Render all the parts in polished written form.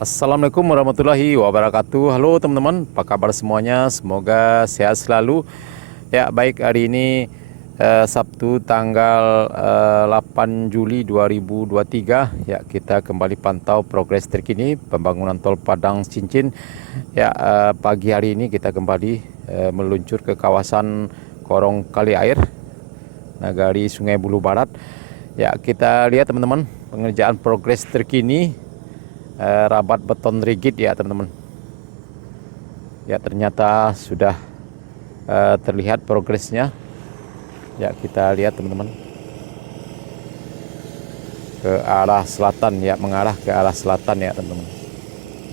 Assalamualaikum warahmatullahi wabarakatuh. Halo teman-teman, apa kabar semuanya? Semoga sehat selalu. Ya, baik, hari ini Sabtu tanggal 8 Juli 2023. Ya, kita kembali pantau progres terkini pembangunan tol Padang Cincin. Ya, pagi hari ini kita kembali meluncur ke kawasan Korong Kali Air, Nagari Sungai Bulu Barat. Ya, kita lihat teman-teman pengerjaan progres terkini rabat beton rigid ya teman-teman. Ya, ternyata sudah terlihat progresnya. Ya, kita lihat teman-teman ke arah selatan ya, mengarah ke arah selatan ya teman-teman.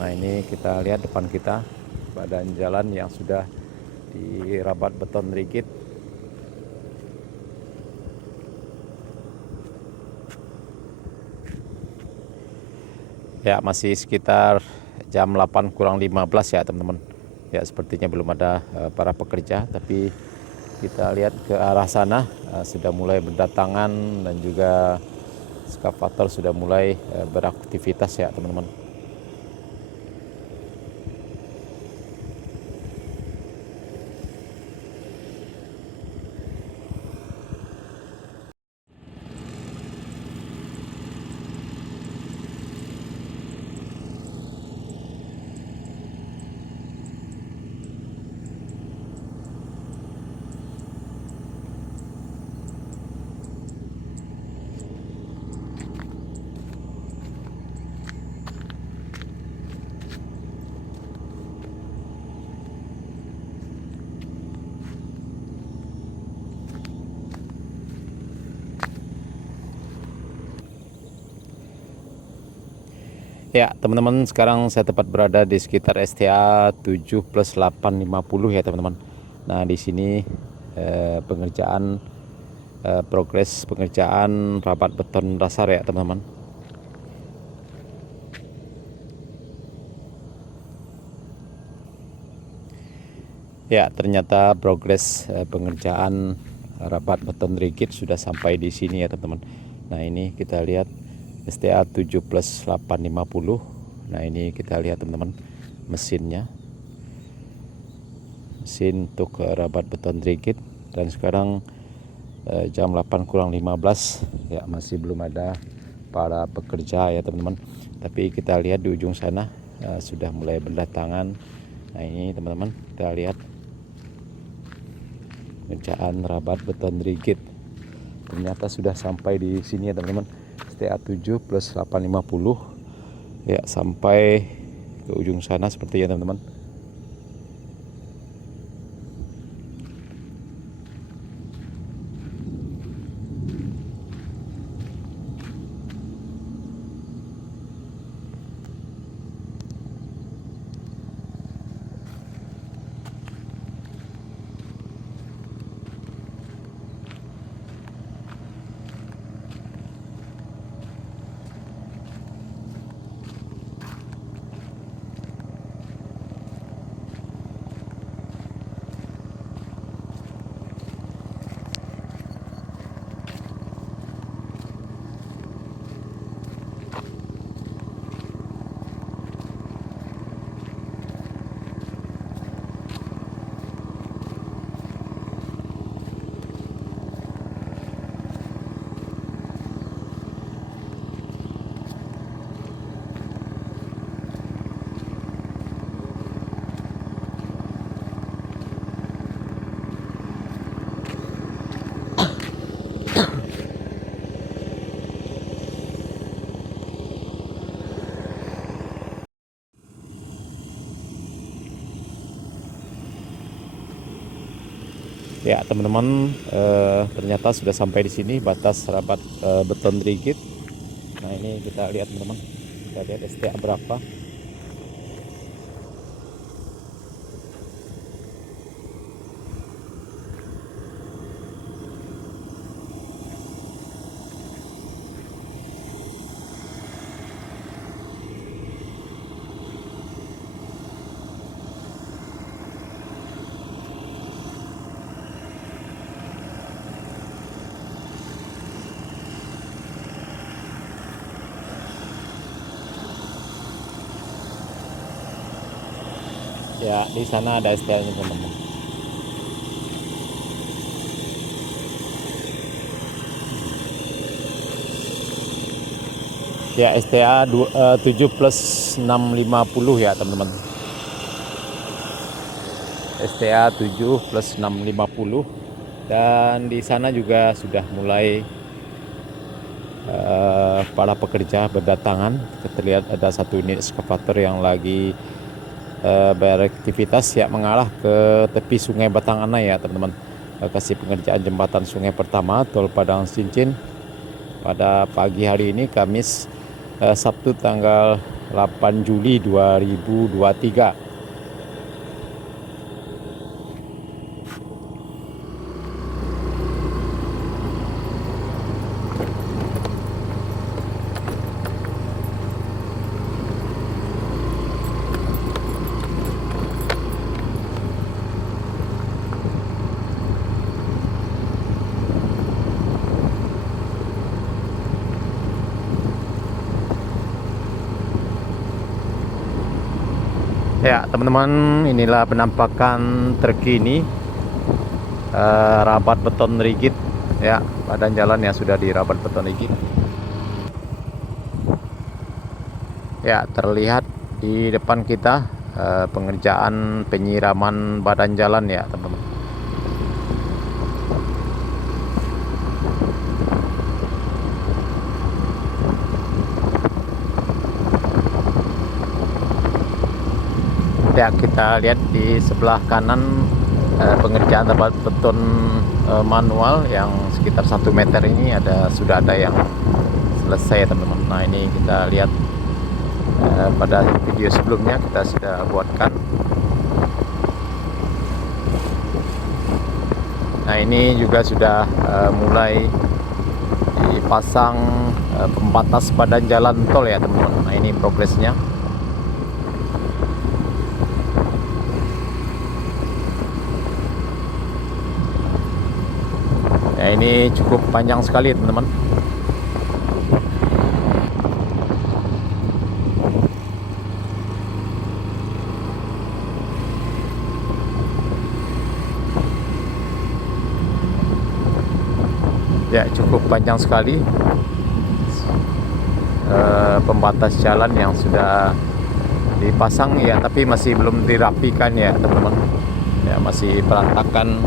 Nah, ini kita lihat depan kita badan jalan yang sudah dirabat beton rigid. Ya, masih sekitar jam 8 kurang 15 ya teman-teman. Ya, sepertinya belum ada para pekerja, tapi kita lihat ke arah sana sudah mulai berdatangan dan juga ekskavator sudah mulai beraktivitas ya teman-teman. Ya teman-teman, sekarang saya tepat berada di sekitar STA 7+850 ya teman-teman. Nah, di sini pengerjaan progres pengerjaan rabat beton dasar ya teman-teman. Ya, ternyata progres pengerjaan rabat beton rigid sudah sampai di sini ya teman-teman. Nah, ini kita lihat STA 7+850. Nah, ini kita lihat teman-teman mesinnya, mesin untuk rabat beton rigid. Dan sekarang jam 8 kurang 15 ya, masih belum ada para pekerja ya teman-teman, tapi kita lihat di ujung sana sudah mulai berdatangan. Nah, ini teman-teman, kita lihat pengerjaan rabat beton rigid ternyata sudah sampai di sini ya teman-teman. STA 7+850 ya, sampai ke ujung sana seperti ya teman-teman. Ya teman-teman, ternyata sudah sampai di sini batas rabat beton rigid. Nah, ini kita lihat teman-teman, kita lihat STA berapa. Ya, di sana ada STL-nya teman-teman. Ya, STA 7 plus 650 ya teman-teman. STA 7 plus 650. Dan di sana juga sudah mulai para pekerja berdatangan. Kita lihat ada satu unit ekskavator yang lagi beraktivitas ya, mengarah ke tepi Sungai Batanganai ya teman-teman. Lokasi pengerjaan jembatan sungai pertama Tol Padang Cincin pada pagi hari ini, Kamis Sabtu tanggal 8 Juli 2023. Ya teman-teman, inilah penampakan terkini rabat beton rigid ya, badan jalan yang sudah dirabat beton rigid. Ya, terlihat di depan kita pengerjaan penyiraman badan jalan ya teman-teman. Ya, kita lihat di sebelah kanan pengerjaan rabat beton manual yang sekitar 1 meter ini sudah ada yang selesai teman-teman. Nah, ini kita lihat pada video sebelumnya kita sudah buatkan. Nah, ini juga sudah mulai dipasang pembatas badan jalan tol ya teman-teman. Nah, ini progresnya. Ya, ini cukup panjang sekali teman-teman. Ya, cukup panjang sekali pembatas jalan yang sudah dipasang ya, tapi masih belum dirapikan ya teman-teman. Ya, masih berantakan